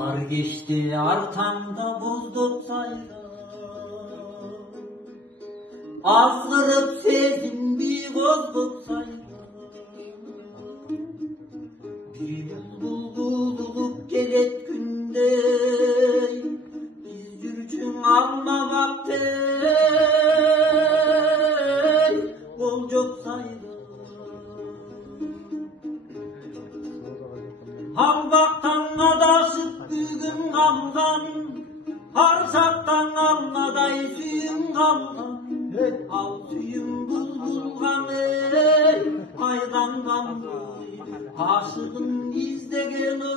Ar geçti arkamda bulduk sayda, azdırıp sevdim bir olduk sayda. Bir bulbul bulup gelet günde, biz yürüçün alma vakti, olacak sayda. Hambaktan adasıp büyüğün kalgan, harsaktan almaday suyun kalgan. Al suyun bulbulganı, aydan kanlı, aşığın izlegen oy,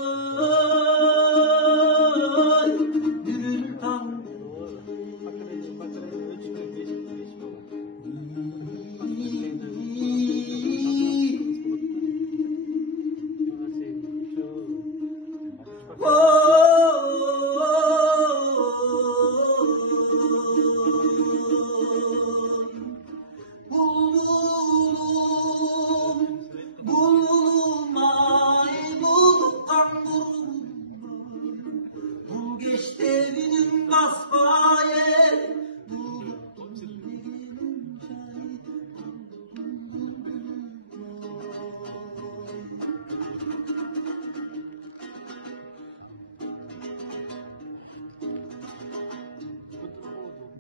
dürül tanrı.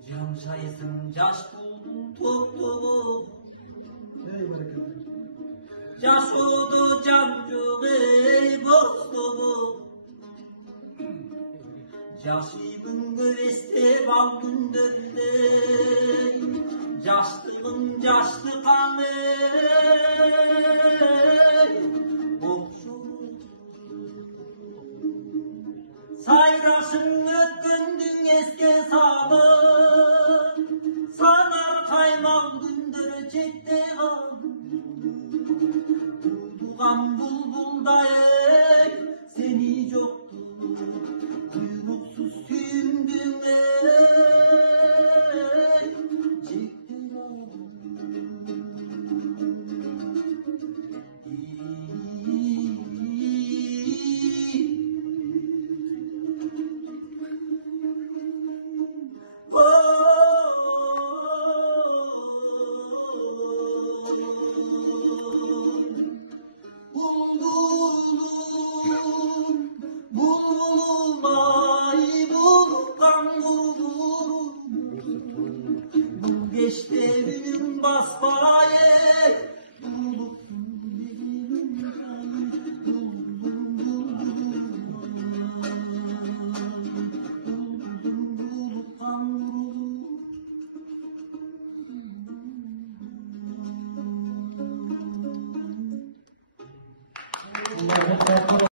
Can çayısın, caş buldum top dolu. Caş oldu cancuk ey boz dolu. Caşibın güveste bal gündürde, caştığın caştı kanı. Sayrasın ötkündün eske sağlı, sanar kaymal gündür çekti al. Dugan bulbuldayek seni çoktu, duyguksuz sündün ey, çekti al. Geçti evinin basbaye.